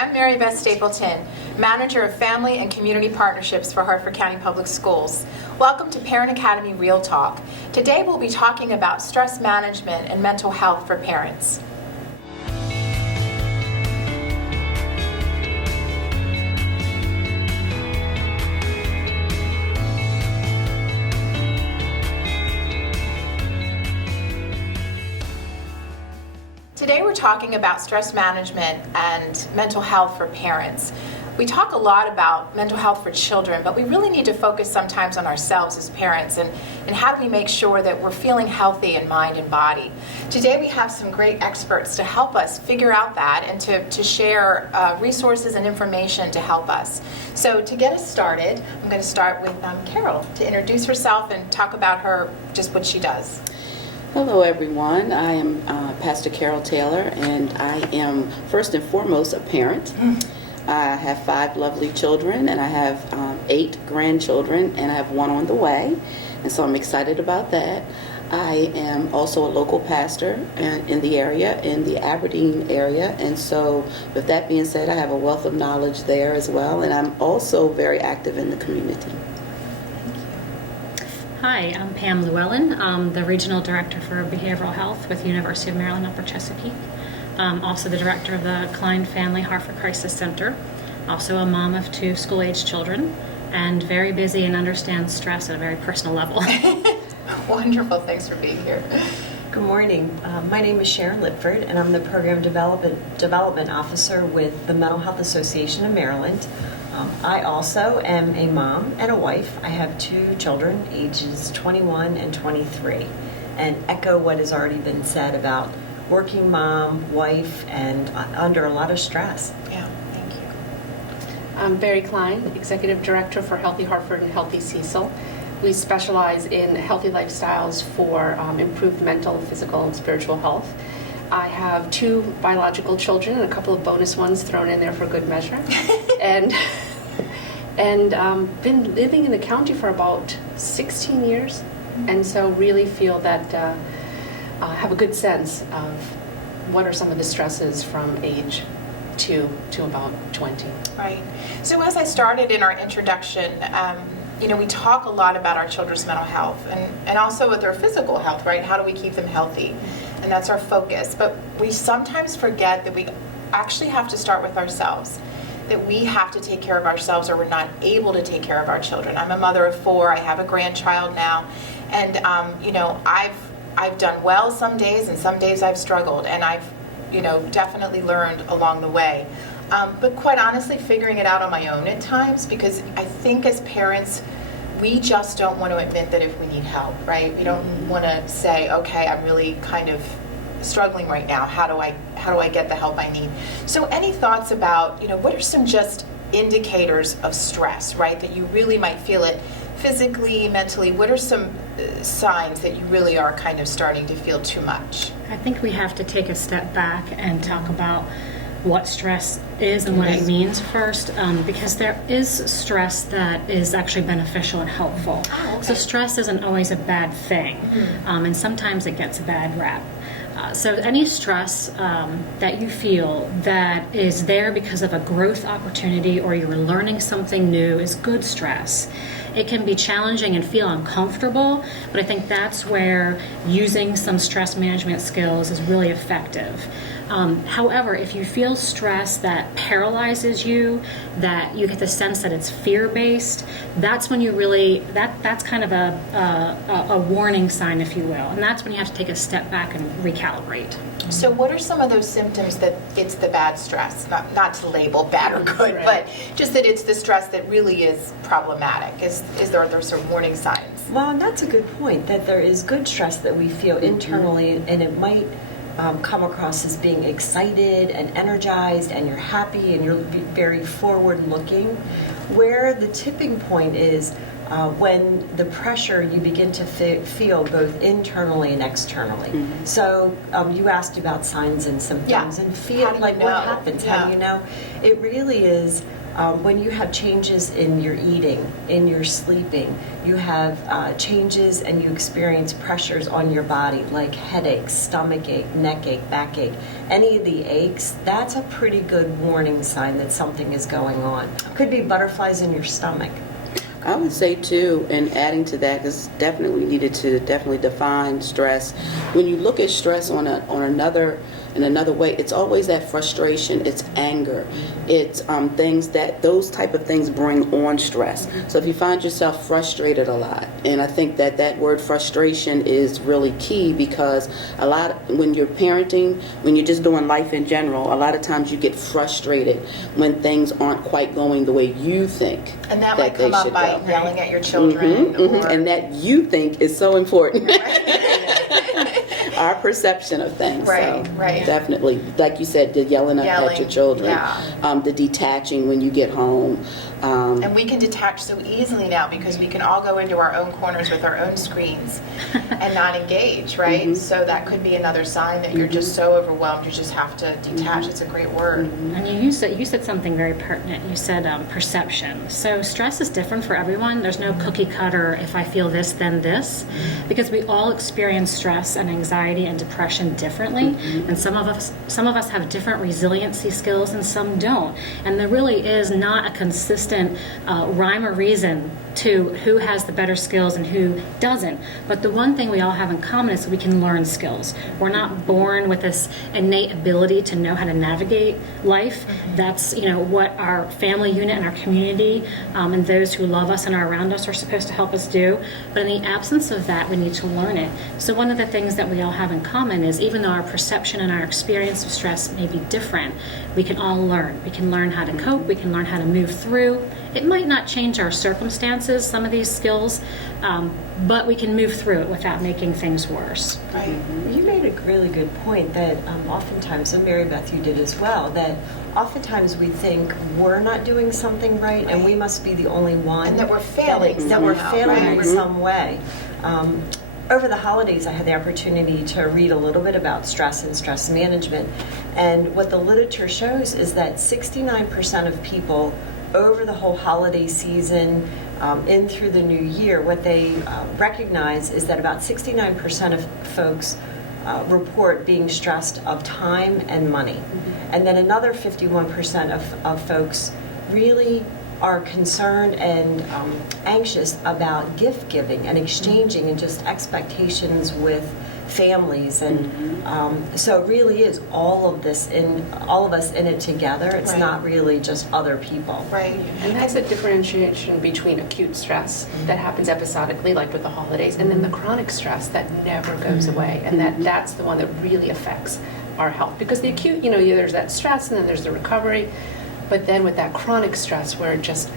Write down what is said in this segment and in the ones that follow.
I'm Mary Beth Stapleton, Manager of Family and Community Partnerships for Harford County Public Schools. Welcome to Parent Academy Real Talk. Today we'll be talking about stress management and mental health for parents. Today we're talking about stress management and mental health for parents. We talk a lot about mental health for children, but we really need to focus sometimes on ourselves as parents and how do we make sure that we're feeling healthy in mind and body. Today we have some great experts to help us figure out that and to share resources and information to help us. So to get us started, I'm going to start with Carol to introduce herself and talk about just what she does. Hello everyone, I am Pastor Carol Taylor, and I am first and foremost a parent. I have 5 lovely children, and I have 8 grandchildren, and I have 1 on the way, and so I'm excited about that. I am also a local pastor in the area, in the Aberdeen area, and so with that being said, I have a wealth of knowledge there as well, and I'm also very active in the community. Hi, I'm Pam Llewellyn. I'm the Regional Director for Behavioral Health with University of Maryland, Upper Chesapeake. I'm also the Director of the Klein Family Harford Crisis Center. Also a mom of 2 school-aged children, and very busy and understands stress at a very personal level. Wonderful, thanks for being here. Good morning. My name is Sharon Lipfird, and I'm the Program Development Officer with the Mental Health Association of Maryland. I also am a mom and a wife. I have 2 children, ages 21 and 23, and echo what has already been said about working mom, wife, and under a lot of stress. Yeah, thank you. I'm Barry Klein, Executive Director for Healthy Harford and Healthy Cecil. We specialize in healthy lifestyles for improved mental, physical, and spiritual health. I have 2 biological children and a couple of bonus ones thrown in there for good measure. and been living in the county for about 16 years, and so really feel that have a good sense of what are some of the stresses from age 2 to about 20. Right. So as I started in our introduction, we talk a lot about our children's mental health and also with their physical health, right? How do we keep them healthy? And that's our focus. But we sometimes forget that we actually have to start with ourselves, that we have to take care of ourselves or we're not able to take care of our children. I'm a mother of 4. I have a grandchild now. And, I've done well some days and some days I've struggled. And I've, definitely learned along the way. But quite honestly, figuring it out on my own at times, because I think as parents, we just don't want to admit that if we need help, right? We don't want to say, okay, I'm really kind of struggling right now. How do I get the help I need? So any thoughts about, what are some just indicators of stress, right? That you really might feel it physically, mentally. What are some signs that you really are kind of starting to feel too much? I think we have to take a step back and talk about what stress is and what it means first, because there is stress that is actually beneficial and helpful. Oh, okay. So stress isn't always a bad thing, and sometimes it gets a bad rap. So any stress that you feel that is there because of a growth opportunity or you're learning something new is good stress. It can be challenging and feel uncomfortable, but I think that's where using some stress management skills is really effective. However, if you feel stress that paralyzes you, that you get the sense that it's fear-based, that's when you really, that's kind of a warning sign, if you will. And that's when you have to take a step back and recalibrate. So what are some of those symptoms that it's the bad stress? Not to label bad or good, Right. but just that it's the stress that really is problematic. Is there some warning signs? Well, and that's a good point, that there is good stress that we feel internally, and it might come across as being excited and energized, and you're happy and you're very forward-looking. Where the tipping point is when the pressure you begin to feel both internally and externally. So you asked about signs and symptoms, and feel like what happens. How do you know? It really is when you have changes in your eating, in your sleeping, you have changes and you experience pressures on your body like headaches, stomach ache, neck ache, backache, any of the aches, that's a pretty good warning sign that something is going on. Could be butterflies in your stomach. I would say too, and adding to that, because definitely we needed to definitely define stress. When you look at stress in another way, it's always that frustration, it's anger, it's those type of things bring on stress. So if you find yourself frustrated a lot, and I think that word frustration is really key, because when you're parenting, when you're just doing life in general, a lot of times you get frustrated when things aren't quite going the way you think. And that might come up by yelling at your children. And that you think is so important. Our perception of things. Right, so right. Definitely. Like you said, the yelling at your children. Yeah. The detaching when you get home. And we can detach so easily now because we can all go into our own corners with our own screens and not engage, right? So that could be another sign that you're just so overwhelmed, you just have to detach. It's a great word. And you said something very pertinent. You said perception. So stress is different for everyone. There's no cookie cutter, if I feel this, then this, because we all experience stress and anxiety and depression differently. And some of us have different resiliency skills and some don't. And there really is not a consistent rhyme or reason to who has the better skills and who doesn't. But the one thing we all have in common is we can learn skills. We're not born with this innate ability to know how to navigate life. That's what our family unit and our community and those who love us and are around us are supposed to help us do. But in the absence of that, we need to learn it. So one of the things that we all have in common is even though our perception and our experience of stress may be different, we can all learn. We can learn how to cope. We can learn how to move through. It might not change our circumstances, some of these skills, but we can move through it without making things worse. Right. You made a really good point that oftentimes, and Mary Beth, you did as well, that oftentimes we think we're not doing something right and we must be the only one. And that we're failing That we're somehow, failing right? in some way. Over the holidays, I had the opportunity to read a little bit about stress and stress management. And what the literature shows is that 69% of people over the whole holiday season, in through the new year, what they recognize is that about 69% of folks report being stressed of time and money. And then another 51% of folks really are concerned and anxious about gift giving and exchanging and just expectations with families. And so it really is all of us in it together. It's not really just other people. Right. And that's a differentiation between acute stress that happens episodically, like with the holidays, and then the chronic stress that never goes away. And that's the one that really affects our health. Because the acute, there's that stress and then there's the recovery. But then with that chronic stress where it just,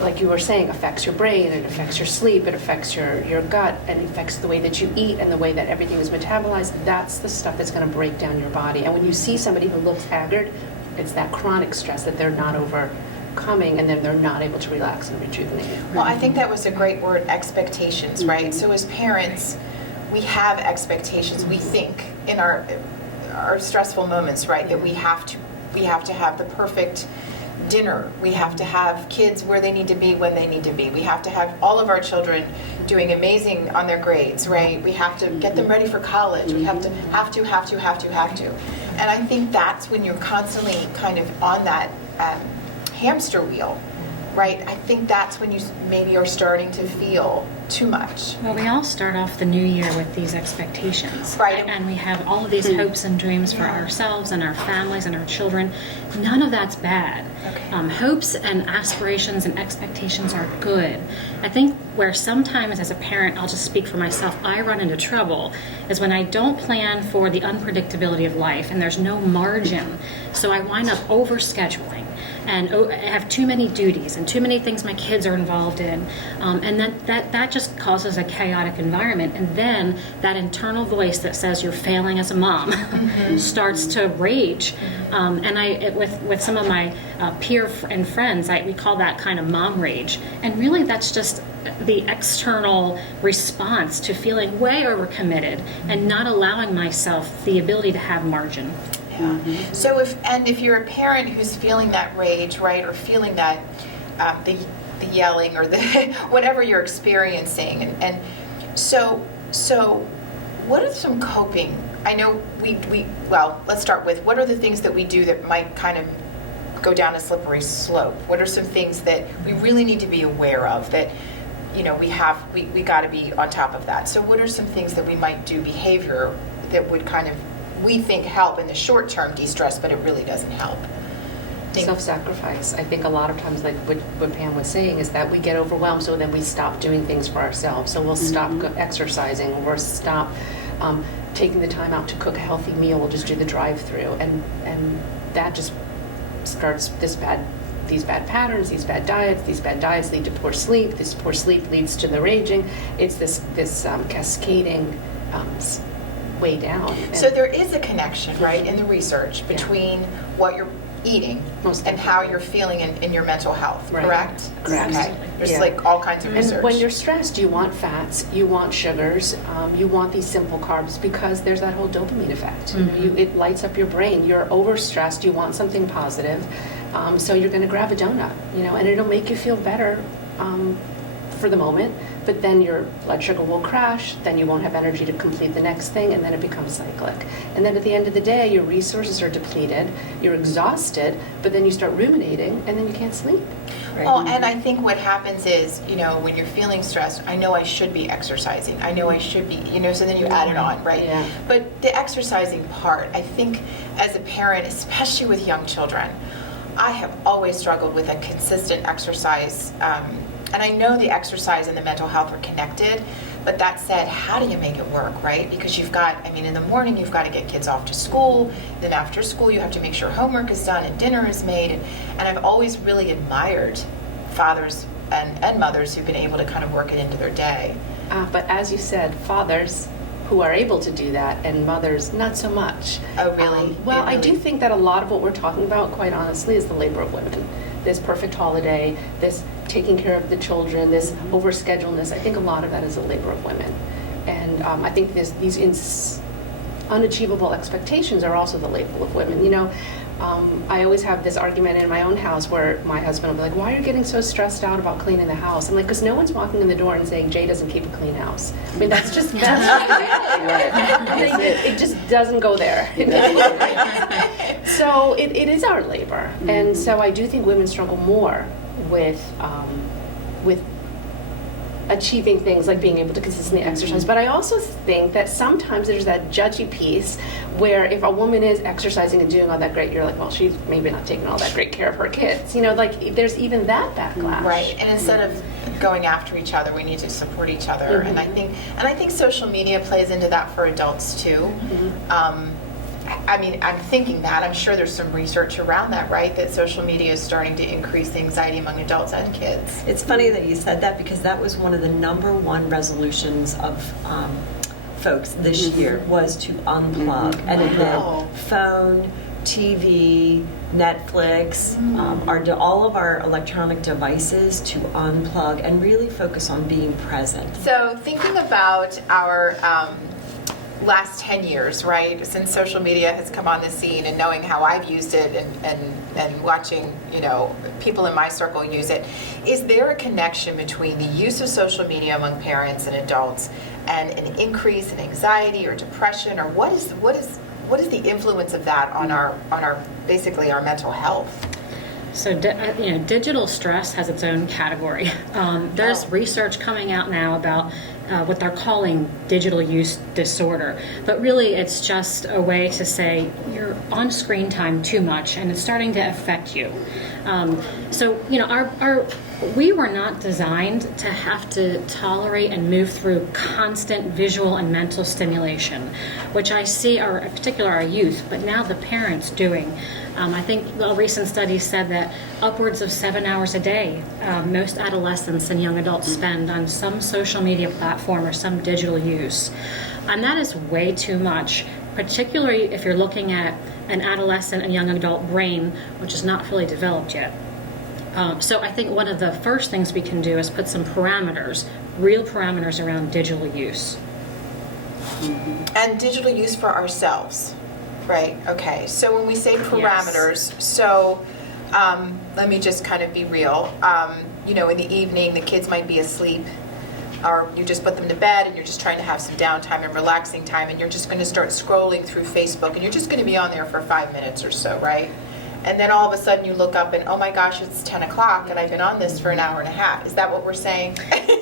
like you were saying, affects your brain, it affects your sleep, it affects your gut, and it affects the way that you eat and the way that everything is metabolized, that's the stuff that's going to break down your body. And when you see somebody who looks haggard, it's that chronic stress that they're not overcoming, and then they're not able to relax and rejuvenate. Well, I think that was a great word, expectations, right? So as parents, we have expectations. We think in our stressful moments, right, that we have to have the perfect dinner. We have to have kids where they need to be when they need to be. We have to have all of our children doing amazing on their grades, right? We have to get them ready for college. We have to. And I think that's when you're constantly kind of on that hamster wheel, right? I think that's when you maybe are starting to feel too much. Well, we all start off the new year with these expectations. Right. And we have all of these hopes and dreams for ourselves and our families and our children. None of that's bad. Okay. Hopes and aspirations and expectations are good. I think where sometimes as a parent, I'll just speak for myself, I run into trouble is when I don't plan for the unpredictability of life and there's no margin. So I wind up overscheduling and I have too many duties and too many things my kids are involved in. And that just causes a chaotic environment. And then that internal voice that says you're failing as a mom starts to rage. And with some of my peer and friends, we call that kind of mom rage. And really that's just the external response to feeling way overcommitted and not allowing myself the ability to have margin. Yeah. So if you're a parent who's feeling that rage, right, or feeling that the yelling or the whatever you're experiencing, and so what are some coping? I know well, let's start with what are the things that we do that might kind of go down a slippery slope? What are some things that we really need to be aware of that, we got to be on top of that? So what are some things that we might do behavior that would kind of, we think, help in the short term de-stress, but it really doesn't help? Self-sacrifice. I think a lot of times, like what Pam was saying, is that we get overwhelmed, so then we stop doing things for ourselves. So we'll stop exercising, or stop taking the time out to cook a healthy meal. We'll just do the drive-through, and that just starts these bad patterns, these bad diets lead to poor sleep. This poor sleep leads to the raging. It's this cascading way down. So there is a connection, right, in the research between what you're eating and how you're feeling in your mental health, correct? Correct. Okay. There's like all kinds of research. And when you're stressed, you want fats, you want sugars, you want these simple carbs, because there's that whole dopamine effect. It lights up your brain. You're overstressed, you want something positive, so you're going to grab a donut, and it'll make you feel better for the moment, but then your blood sugar will crash, then you won't have energy to complete the next thing, and then it becomes cyclic. And then at the end of the day, your resources are depleted, you're exhausted, but then you start ruminating, and then you can't sleep. Right. Well, and I think what happens is, when you're feeling stressed, I know I should be exercising. I know I should be, so then you add it on, right? Yeah. But the exercising part, I think as a parent, especially with young children, I have always struggled with a consistent exercise. And I know the exercise and the mental health are connected, but that said, how do you make it work, right? Because you've got, in the morning you've got to get kids off to school, then after school you have to make sure homework is done and dinner is made, and I've always really admired fathers and mothers who've been able to kind of work it into their day. But as you said, fathers who are able to do that, and mothers not so much. Oh, really? Well, I do think that a lot of what we're talking about, quite honestly, is the labor of women. This perfect holiday, this taking care of the children, this overscheduledness. I think a lot of that is the labor of women. And I think these unachievable expectations are also the labor of women. I always have this argument in my own house where my husband will be like, why are you getting so stressed out about cleaning the house? I'm like, because no one's walking in the door and saying, Jay doesn't keep a clean house. That's just, it just doesn't go there. So it is our labor. And so I do think women struggle more with achieving things like being able to consistently exercise. But I also think that sometimes there's that judgy piece where if a woman is exercising and doing all that great, you're like, well, she's maybe not taking all that great care of her kids. There's even that backlash. Right. And instead of going after each other, we need to support each other. And I think social media plays into that for adults too. I'm thinking that. I'm sure there's some research around that, right? That social media is starting to increase the anxiety among adults and kids. It's funny that you said that, because that was one of the number one resolutions of folks this year, was to unplug. And it meant phone, TV, Netflix, all of our electronic devices to unplug and really focus on being present. So thinking about our last 10 years, right, since social media has come on the scene, and knowing how I've used it and watching, people in my circle use it, is there a connection between the use of social media among parents and adults and an increase in anxiety or depression, or what is the influence of that on our basically our mental health? So, digital stress has its own category. There's research coming out now about what they're calling digital use disorder. But really, it's just a way to say you're on screen time too much, and it's starting to affect you. We were not designed to have to tolerate and move through constant visual and mental stimulation, which I see in particular our youth, but now the parents doing. I think a recent study said that upwards of 7 hours a day, most adolescents and young adults spend on some social media platform or some digital use. And that is way too much, particularly if you're looking at an adolescent and young adult brain, which is not fully developed yet. So I think one of the first things we can do is put some parameters, real parameters around digital use. And digital use for ourselves. Right, okay. So when we say parameters, so let me just kind of be real. You know, in the evening, the kids might be asleep, or you just put them to bed and you're just trying to have some downtime and relaxing time, and you're just going to start scrolling through Facebook, and you're just going to be on there for 5 minutes or so, right? And then all of a sudden you look up and, oh my gosh, it's 10 o'clock and I've been on this for an hour and a half. Is that what we're saying?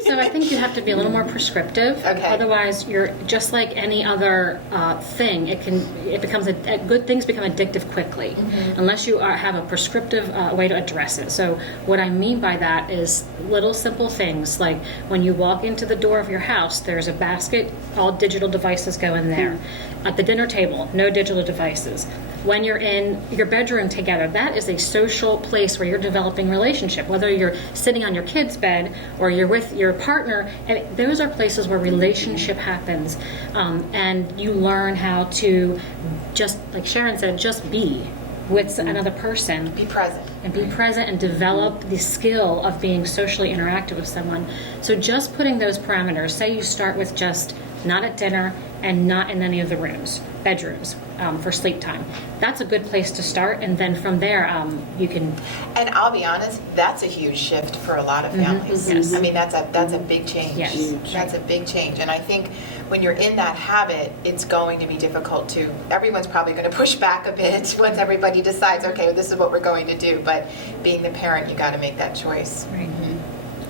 So I think you have to be a little more prescriptive. Okay. Otherwise, you're just like any other thing. It becomes good things become addictive quickly, unless you have a prescriptive way to address it. So what I mean by that is little simple things like when you walk into the door of your house, there's a basket, all digital devices go in there. At the dinner table, no digital devices. When you're in your bedroom together, that is a social place where you're developing relationship. Whether you're sitting on your kid's bed or you're with your partner, and those are places where relationship happens. And you learn how to just, like Sharon said, just be with another person. Be present. And be present and develop the skill of being socially interactive with someone. So just putting those parameters, say you start with just not at dinner and not in any of the bedrooms for sleep time. That's a good place to start, and then from there you can. And I'll be honest, that's a huge shift for a lot of families. Yes. I mean, that's a big change. Yes. That's a big change. And I think when you're in that habit, it's going to be difficult to, everyone's probably going to push back a bit once everybody decides, okay, this is what we're going to do. But being the parent, you got to make that choice. Right.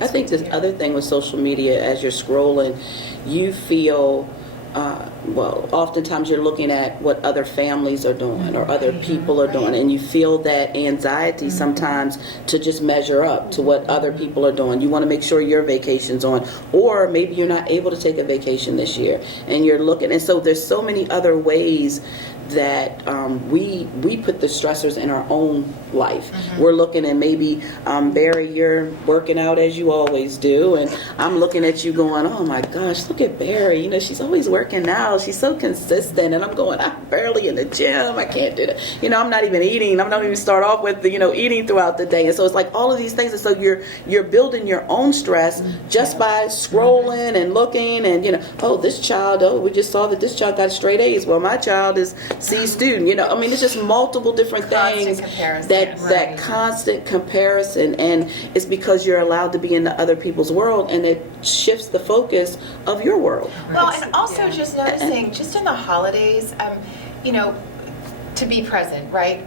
I think this other thing with social media, as you're scrolling, you feel, well, oftentimes you're looking at what other families are doing or other people are doing, and you feel that anxiety sometimes to just measure up to what other people are doing. You want to make sure your vacation's on, or maybe you're not able to take a vacation this year, and you're looking, and so there's so many other ways that we put the stressors in our own life. We're looking at maybe, Barry, you're working out as you always do, and I'm looking at you going, oh my gosh, look at Barry, you know, she's always working out, she's so consistent, and I'm going, I'm barely in the gym, I can't do that, you know, I'm not even eating, I'm not even start off with the, you know, eating throughout the day. And so it's like all of these things, and so you're building your own stress just by scrolling and looking, and you know, oh, this child, oh, we just saw that this child got straight A's, well, my child is C student, you know, I mean, it's just multiple different things that constant comparison, and it's because you're allowed to be in the other people's world, and it shifts the focus of your world. Well, and also just noticing, just in the holidays, you know, to be present, right?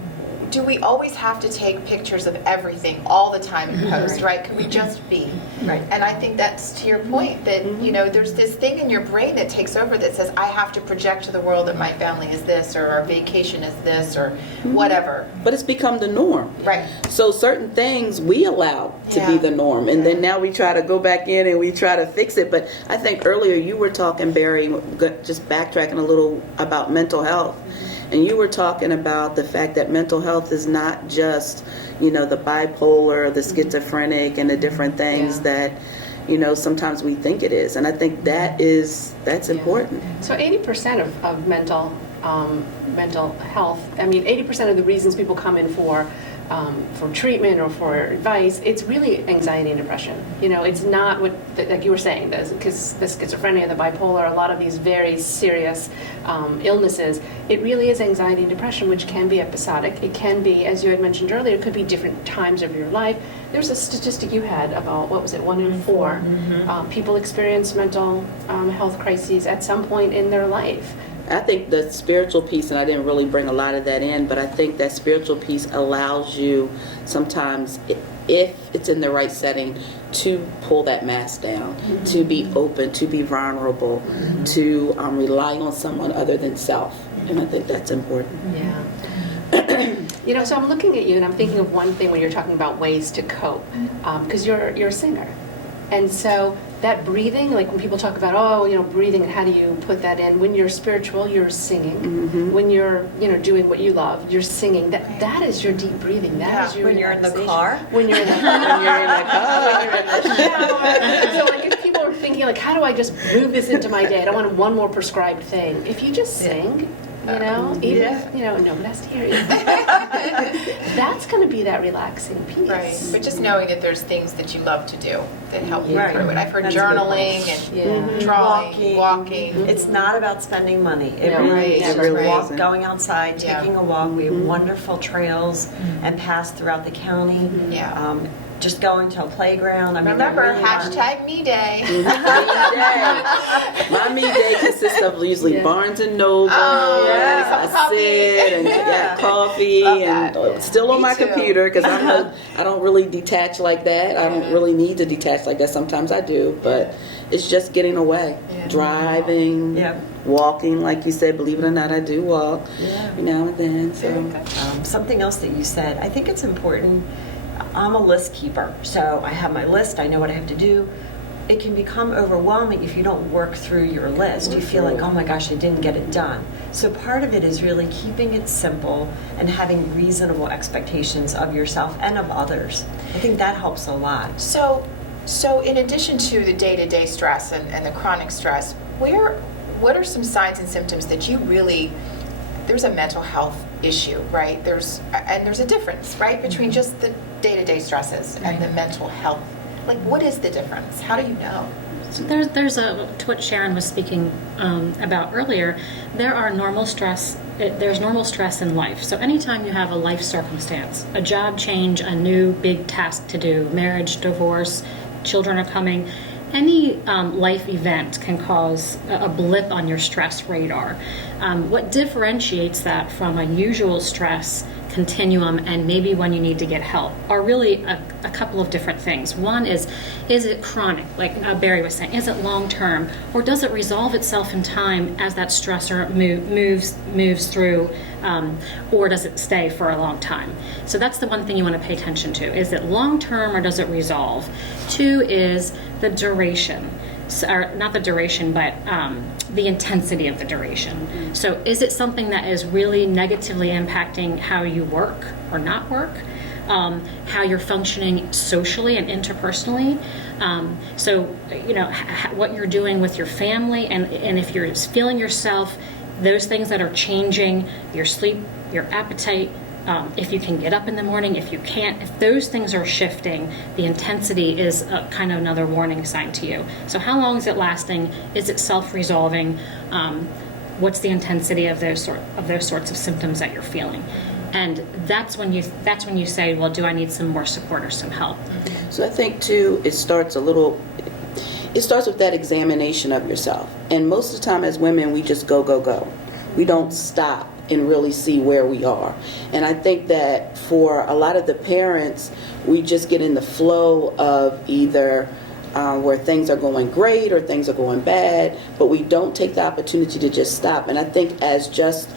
Do we always have to take pictures of everything all the time and post, right? Could we just be? Right. And I think that's to your point that, you know, there's this thing in your brain that takes over that says, I have to project to the world that my family is this, or our vacation is this, or whatever. But it's become the norm. Right. So certain things we allow to be the norm, and then now we try to go back in and we try to fix it. But I think earlier you were talking, Barry, just backtracking a little about mental health. And you were talking about the fact that mental health is not just, you know, the bipolar, the schizophrenic, and the different things that, you know, sometimes we think it is. And I think that's important. So 80% of mental health, I mean, 80% of the reasons people come in for treatment or for advice, it's really anxiety and depression. You know, it's not what, like you were saying, because the schizophrenia, the bipolar, a lot of these very serious illnesses, it really is anxiety and depression, which can be episodic. It can be, as you had mentioned earlier, it could be different times of your life. There's a statistic you had about, what was it, 1 in 4 people experience mental health crises at some point in their life. I think the spiritual piece, and I didn't really bring a lot of that in, but I think that spiritual piece allows you sometimes, if it's in the right setting, to pull that mask down, to be open, to be vulnerable, to rely on someone other than self. And I think that's important. Yeah. You know, so I'm looking at you and I'm thinking of one thing when you're talking about ways to cope, because you're a singer. And so that breathing, like when people talk about, oh, you know, breathing and how do you put that in? When you're spiritual, you're singing. When you're, you know, doing what you love, you're singing. That is your deep breathing. That is your when you're in the car. When you're in the car. When you're in the shower. So like if people are thinking like, how do I just move this into my day? I don't want one more prescribed thing. If you just sing, Even Yeah. if, no one has to hear you. That's going to be that relaxing piece. Right, but just knowing that there's things that you love to do that help you Right. through it. I've heard That's a good journaling and Yeah. drawing, walking. It's not about spending money. It No, really right. is. It Just really walk, isn't. going outside, Yeah. taking a walk. We have wonderful trails and paths throughout the county. Yeah. Just going to a playground. I mean, Remember, they're really not- hashtag me day. Me day. My me day consists of usually Yeah. Barnes and Noble. Oh, yeah. I Cup of coffee. sit and Yeah. coffee Love and that. still on Me my too. computer because I don't really detach like that. I don't really need to detach like that. Sometimes I do, but it's just getting away, Yeah. driving, Yeah. walking. Like you said, believe it or not, I do walk Yeah. now and then. Very So. good. Something else that you said, I think it's important. I'm a list keeper, so I have my list. I know what I have to do. It can become overwhelming if you don't work through your list. You feel like, oh my gosh, I didn't get it done. So part of it is really keeping it simple and having reasonable expectations of yourself and of others. I think that helps a lot. So in addition to the day-to-day stress and the chronic stress, what are some signs and symptoms that you really, there's a mental health issue, right? There's a difference, right, between just the day-to-day stresses and the mental health. Like, what is the difference? How do you know? So to what Sharon was speaking about earlier, there are normal stress. There's normal stress in life. So anytime you have a life circumstance, a job change, a new big task to do, marriage, divorce, children are coming, any life event can cause a blip on your stress radar. What differentiates that from a usual stress continuum and maybe when you need to get help are really a couple of different things. One is it chronic, like Barry was saying? Is it long term, or does it resolve itself in time as that stressor moves through, or does it stay for a long time? So that's the one thing you want to pay attention to. Is it long term or does it resolve? Two is the duration. Or not the duration, but the intensity of the duration. So is it something that is really negatively impacting how you work or not work, how you're functioning socially and interpersonally? So, what you're doing with your family, and if you're feeling yourself, those things that are changing, your sleep, your appetite, if you can get up in the morning, if you can't, if those things are shifting, the intensity is kind of another warning sign to you. So how long is it lasting? Is it self-resolving? What's the intensity of those sorts of symptoms that you're feeling? And that's when you say, well, do I need some more support or some help? So I think too, it starts with that examination of yourself. And most of the time as women, we just go. We don't stop and really see where we are. And I think that for a lot of the parents, we just get in the flow of either where things are going great or things are going bad, but we don't take the opportunity to just stop. And I think as just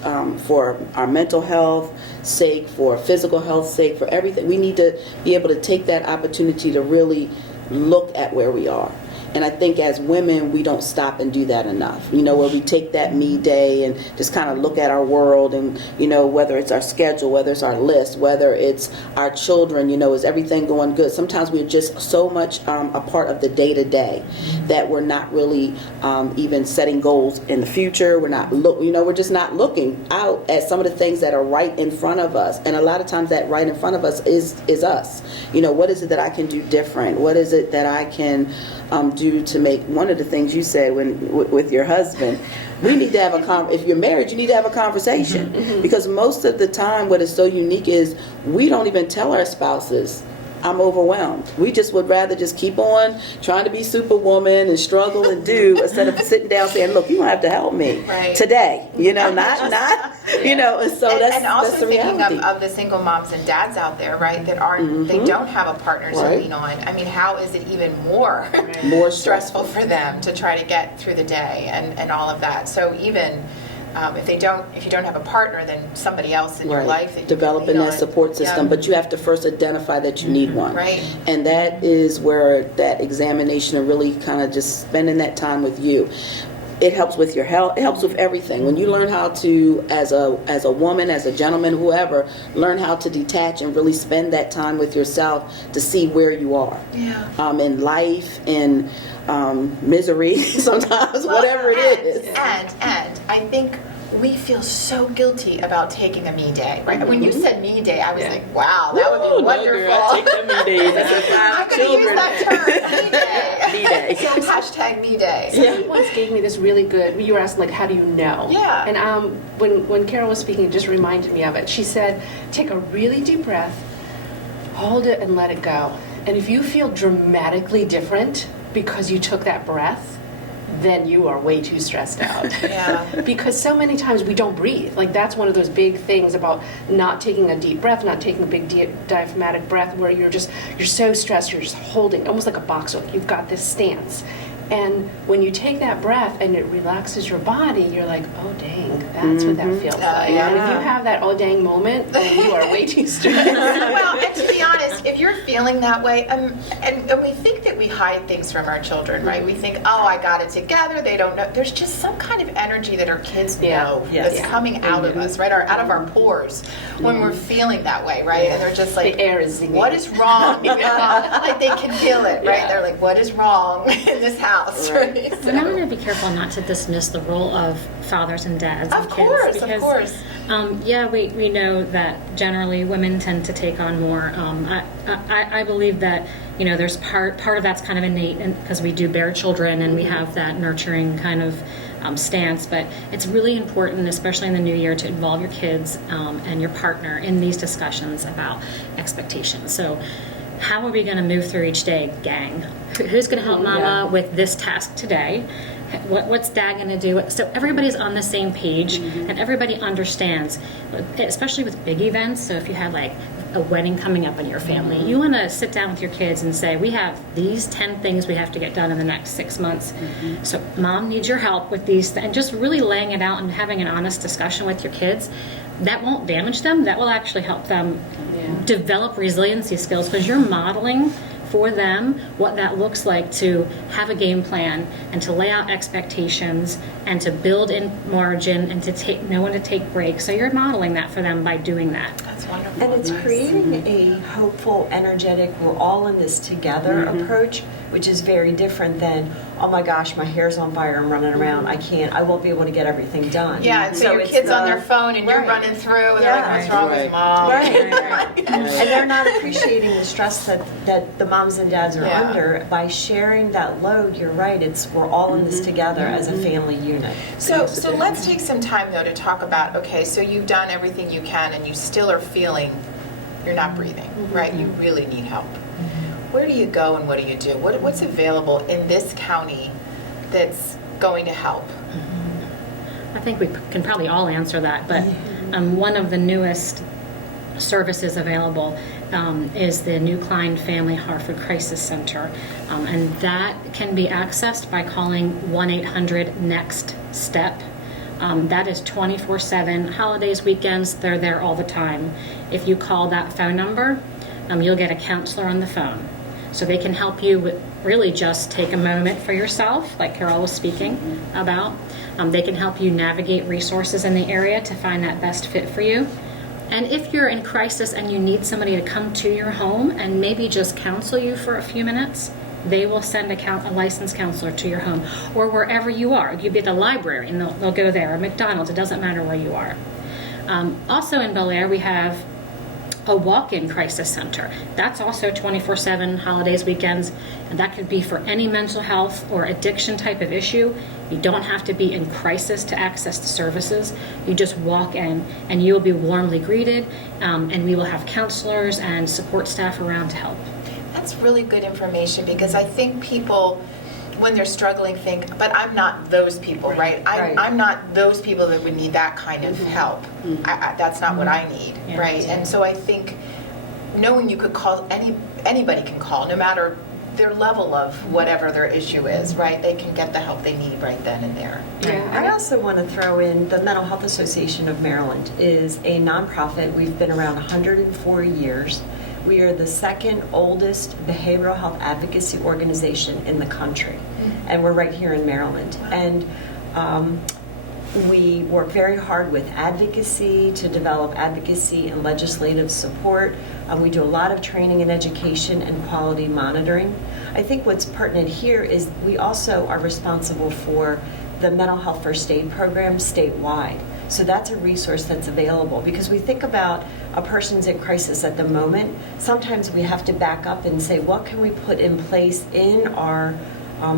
for our mental health sake, for physical health sake, for everything, we need to be able to take that opportunity to really look at where we are. And I think as women, we don't stop and do that enough. Where we take that me day and just kind of look at our world and, whether it's our schedule, whether it's our list, whether it's our children, is everything going good? Sometimes we're just so much a part of the day-to-day that we're not really even setting goals in the future. We're not we're just not looking out at some of the things that are right in front of us. And a lot of times that right in front of us is us. What is it that I can do different? What is it that I can do to make, one of the things you said with your husband, we need to have if you're married, you need to have a conversation. Because most of the time what is so unique is we don't even tell our spouses, I'm overwhelmed. We just would rather just keep on trying to be superwoman and struggle and do instead of sitting down saying, look, you don't have to help me today. Not and so and also that's the thinking reality. of the single moms and dads out there, right, that aren't, they don't have a partner to lean on. I mean, how is it even more stressful for them to try to get through the day and all of that? So even if you don't have a partner, then somebody else in your life that you developing can lean that on. support system, but you have to first identify that you need one. Right. And that is where that examination and really kind of just spending that time with you. It helps with your health. It helps with everything. When you learn how to, as a woman, as a gentleman, whoever, learn how to detach and really spend that time with yourself to see where you are in life, in misery, sometimes, whatever it is. And I think we feel so guilty about taking a me day, right? When you said me day, I was like, wow, that would Ooh, be no, wonderful. girl, take the me days. That's what I'm going to use that term, me day. Me day. So hashtag me day. Somebody once gave me this really good, you were asking, like, how do you know? Yeah. And when Carol was speaking, it just reminded me of it. She said, take a really deep breath, hold it, and let it go. And if you feel dramatically different because you took that breath, then you are way too stressed out. Yeah. Because so many times we don't breathe. Like, that's one of those big things about not taking a deep breath, not taking a big diaphragmatic breath, where you're so stressed, you're just holding, almost like a boxer. You've got this stance. And when you take that breath and it relaxes your body, you're like, oh dang, that's what that feels like. yeah. And if you have that oh dang moment, then you are way too stressed. Well, and to be honest, if you're feeling that way, and we think that we hide things from our children, right? We think, oh, I got it together. They don't know. There's just some kind of energy that our kids know Yes. that's coming out of us, right? Out of our pores when we're feeling that way, right? And they're just like, The air is zinging. what is wrong? Like they can feel it, right? Yeah. They're like, what is wrong in this house? Right. And I'm going to be careful not to dismiss the role of fathers and dads and Of kids. course, because, of course. Yeah, we know that generally women tend to take on more. I believe that, you know, there's part of that's kind of innate because we do bear children and we have that nurturing kind of stance. But it's really important, especially in the new year, to involve your kids and your partner in these discussions about expectations. So how are we going to move through each day, gang? Who's going to help Mama with this task today? What's Dad going to do? So everybody's on the same page and everybody understands, especially with big events. So if you had like a wedding coming up in your family, you want to sit down with your kids and say, we have these 10 things we have to get done in the next 6 months. So Mom needs your help with these, and just really laying it out and having an honest discussion with your kids. That won't damage them. That will actually help them develop resiliency skills, because you're modeling for them what that looks like to have a game plan and to lay out expectations and to build in margin and to know when to take breaks. So you're modeling that for them by doing that. That's wonderful. And it's creating a hopeful, energetic, we're all in this together approach, which is very different than, oh my gosh, my hair's on fire, I'm running around, I won't be able to get everything done. Yeah, and so your it's kid's on the- their phone and you're Right. running through and Yeah. they're like, what's wrong with Mom? Right. And they're not appreciating the stress that the moms and dads are Yeah. under. By sharing that load, you're right, we're all in this together as a family unit. So let's take some time though to talk about, okay, so you've done everything you can and you still are feeling you're not breathing, right? You really need help. Where do you go and what do you do? What's available in this county that's going to help? I think we can probably all answer that, but one of the newest services available is the new Klein Family Harford Crisis Center, and that can be accessed by calling 1-800-NEXT-STEP. That is 24/7, holidays, weekends, they're there all the time. If you call that phone number, you'll get a counselor on the phone. So they can help you with really just take a moment for yourself, like Carol was speaking about. They can help you navigate resources in the area to find that best fit for you. And if you're in crisis and you need somebody to come to your home and maybe just counsel you for a few minutes, they will send a licensed counselor to your home, or wherever you are. You'd be at the library and they'll go there, or McDonald's, it doesn't matter where you are. Also in Bel Air, we have a walk-in crisis center. That's also 24/7, holidays, weekends, and that could be for any mental health or addiction type of issue. You don't have to be in crisis to access the services. You just walk in and you will be warmly greeted, and we will have counselors and support staff around to help. That's really good information, because I think people, when they're struggling, think, but I'm not those people, right? I'm not those people that would need that kind of help. That's not what I need, Yeah. right? And so I think knowing you could call, anybody can call, no matter their level of whatever their issue is, right? They can get the help they need right then and there. I also want to throw in the Mental Health Association of Maryland is a nonprofit. We've been around 104 years. We are the second oldest behavioral health advocacy organization in the country, and we're right here in Maryland. And we work very hard with advocacy to develop advocacy and legislative support. We do a lot of training and education and quality monitoring. I think what's pertinent here is we also are responsible for the mental health first aid program statewide. So that's a resource that's available, because we think about a person's in crisis at the moment. Sometimes we have to back up and say, what can we put in place in our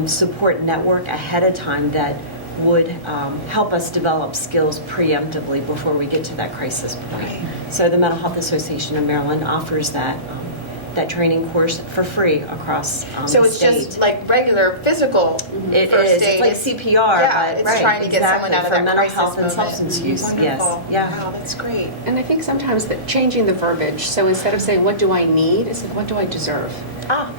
support network ahead of time that would help us develop skills preemptively before we get to that crisis point. Right. So the Mental Health Association of Maryland offers that training course for free across So the it's state. just like regular physical It first is. aid. It's like CPR, Yeah, but it's right, trying to get exactly, someone out of for that mental crisis health and moment. substance use. Wonderful. Yes. Yeah. Wow, that's great. And I think sometimes that changing the verbiage, so instead of saying, what do I need, it's like, what do I deserve?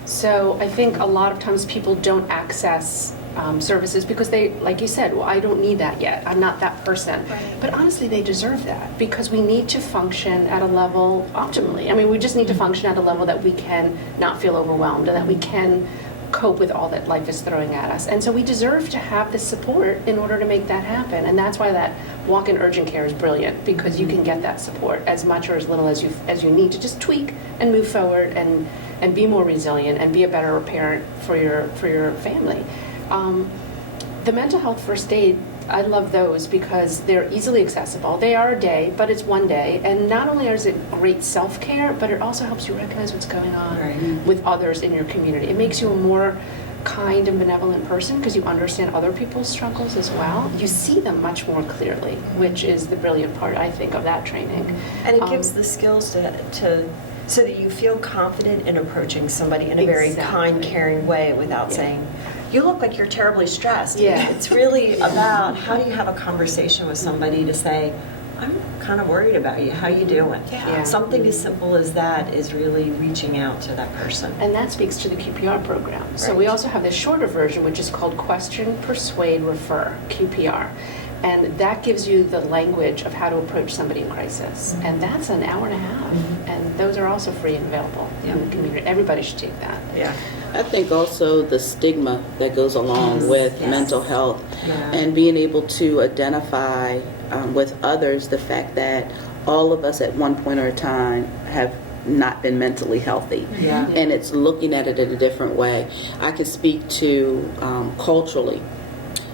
So I think a lot of times people don't access services because they, like you said, well, I don't need that yet. I'm not that person. Right. But honestly, they deserve that because we need to function at a level optimally. I mean, we just need to function at a level that we can not feel overwhelmed and that we can cope with all that life is throwing at us. And so we deserve to have the support in order to make that happen. And that's why that walk-in urgent care is brilliant, because you can get that support as much or as little as you need to just tweak and move forward and be more resilient and be a better parent for your family. The mental health first aid, I love those because they're easily accessible. They are a day, but it's one day. And not only is it great self-care, but it also helps you recognize what's going on Right. with others in your community. It makes you a more kind and benevolent person because you understand other people's struggles as well. You see them much more clearly, which is the brilliant part, I think, of that training. And it gives the skills to so that you feel confident in approaching somebody in a very Exactly. kind, caring way without saying, you look like you're terribly stressed. Yeah. It's really about how do you have a conversation with somebody to say, I'm kind of worried about you. How you doing? Yeah. Something as simple as that is really reaching out to that person. And that speaks to the QPR program. So Right. we also have this shorter version, which is called Question, Persuade, Refer, QPR. And that gives you the language of how to approach somebody in crisis. And that's an hour and a half. And those are also free and available in the community. Everybody should take that. Yeah. I think also the stigma that goes along with mental health Yeah. and being able to identify with others the fact that all of us at one point or a time have not been mentally healthy. Yeah. And it's looking at it in a different way. I can speak to culturally.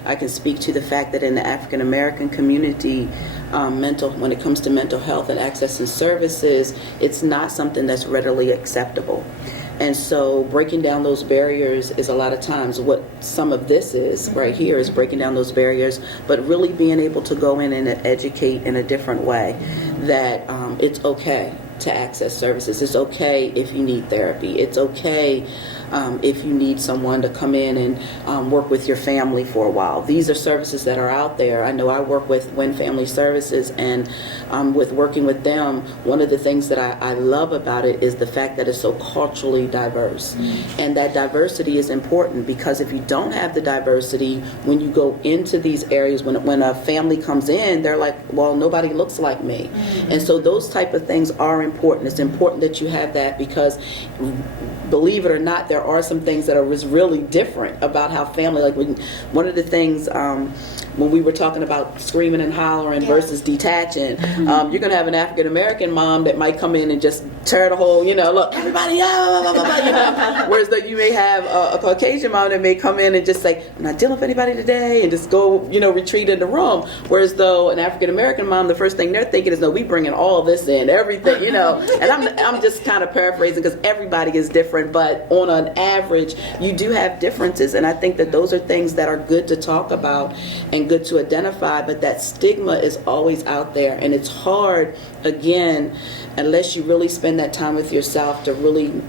I can speak to the fact that in the African American community, when it comes to mental health and accessing services, it's not something that's readily acceptable. And so breaking down those barriers is a lot of times what some of this is right here, is breaking down those barriers, but really being able to go in and educate in a different way that it's okay to access services. It's okay if you need therapy. It's okay if you need someone to come in and work with your family for a while. These are services that are out there. I know I work with Win Family Services, and with working with them, one of the things that I love about it is the fact that it's so culturally diverse. And that diversity is important, because if you don't have the diversity, when you go into these areas, when a family comes in, they're like, well, nobody looks like me. And so those type of things are important. It's important that you have that, because believe it or not, there are some things that are really different about how family, like one of the things when we were talking about screaming and hollering versus detaching, you're going to have an African American mom that might come in and just tear the whole, look, everybody, whereas you may have a Caucasian mom that may come in and just say, I'm not dealing with anybody today, and just go, retreat in the room. Whereas though an African American mom, the first thing they're thinking is, no, we bringing all this in, everything, and I'm just kind of paraphrasing because everybody is different, but on an average, you do have differences, and I think that those are things that are good to talk about and good to identify, but that stigma is always out there, and it's hard, again, unless you really spend that time with yourself to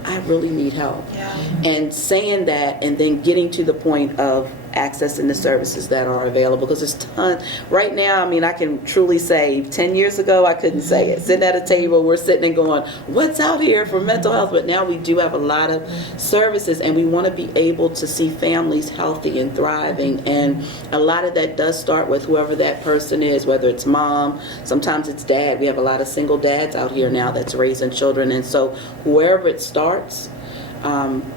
I really need help. Yeah. And saying that, and then getting to the point of accessing the services that are available, because there's tons. Right now, I can truly say 10 years ago, I couldn't say it. Sitting at a table, we're sitting and going, what's out here for mental health? But now we do have a lot of services, and we want to be able to see families healthy and thriving. And a lot of that does start with whoever that person is, whether it's mom, sometimes it's dad. We have a lot of single dads out here now that's raising children. And so wherever it starts,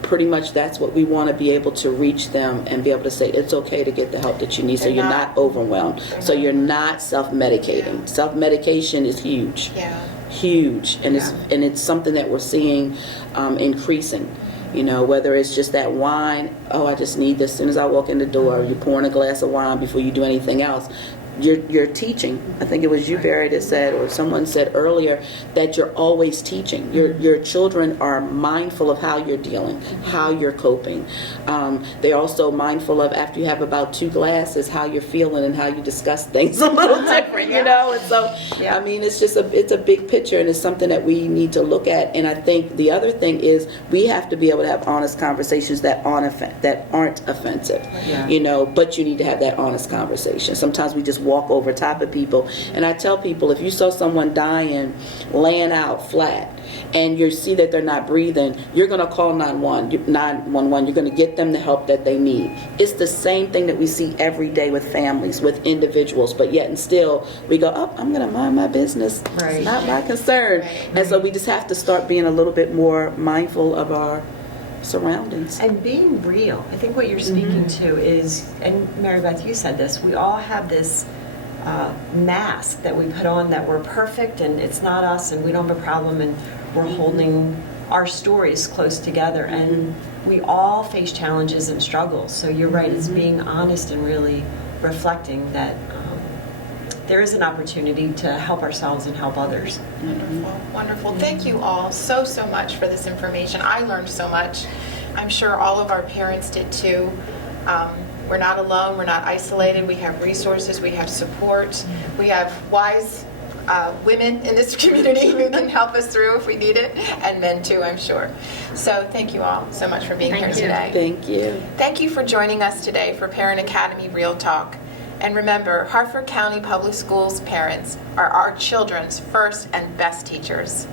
pretty much that's what we want to be able to reach them and be able to say it's okay to get the help that you need, so you're not overwhelmed, so you're not self-medicating. Self-medication is huge. Huge, and it's something that we're seeing increasing. Whether it's just that wine, I just need this as soon as I walk in the door, you're pouring a glass of wine before you do anything else. you're teaching. I think it was you, Barry, that said, or someone said earlier, that you're always teaching. Your children are mindful of how you're dealing, how you're coping. They're also mindful of, after you have about 2 glasses, how you're feeling and how you discuss things a little different, you know. And so, I mean, it's just it's a big picture, and it's something that we need to look at. And I think the other thing is we have to be able to have honest conversations that aren't offensive, you know. But you need to have that honest conversation. Sometimes we just walk over top of people. And I tell people, if you saw someone dying, laying out flat, and you see that they're not breathing, you're going to call 911. You're going to get them the help that they need. It's the same thing that we see every day with families, with individuals, but yet and still we go, oh, I'm going to mind my business. Right. It's not my concern. Right. And so we just have to start being a little bit more mindful of our surroundings. And being real. I think what you're speaking to is, and Mary Beth, you said this, we all have this mask that we put on that we're perfect and it's not us and we don't have a problem, and we're holding our stories close together, and we all face challenges and struggles. So you're right, it's being honest and really reflecting that there is an opportunity to help ourselves and help others. Wonderful, wonderful. Thank you all so much for this information. I learned so much. I'm sure all of our parents did too. We're not alone. We're not isolated. We have resources. We have support. We have wise women in this community who can help us through if we need it, and men too, I'm sure. So thank you all so much for being here today. Thank you. Thank you for joining us today for Parent Academy Real Talk. And remember, Harford County Public Schools parents are our children's first and best teachers.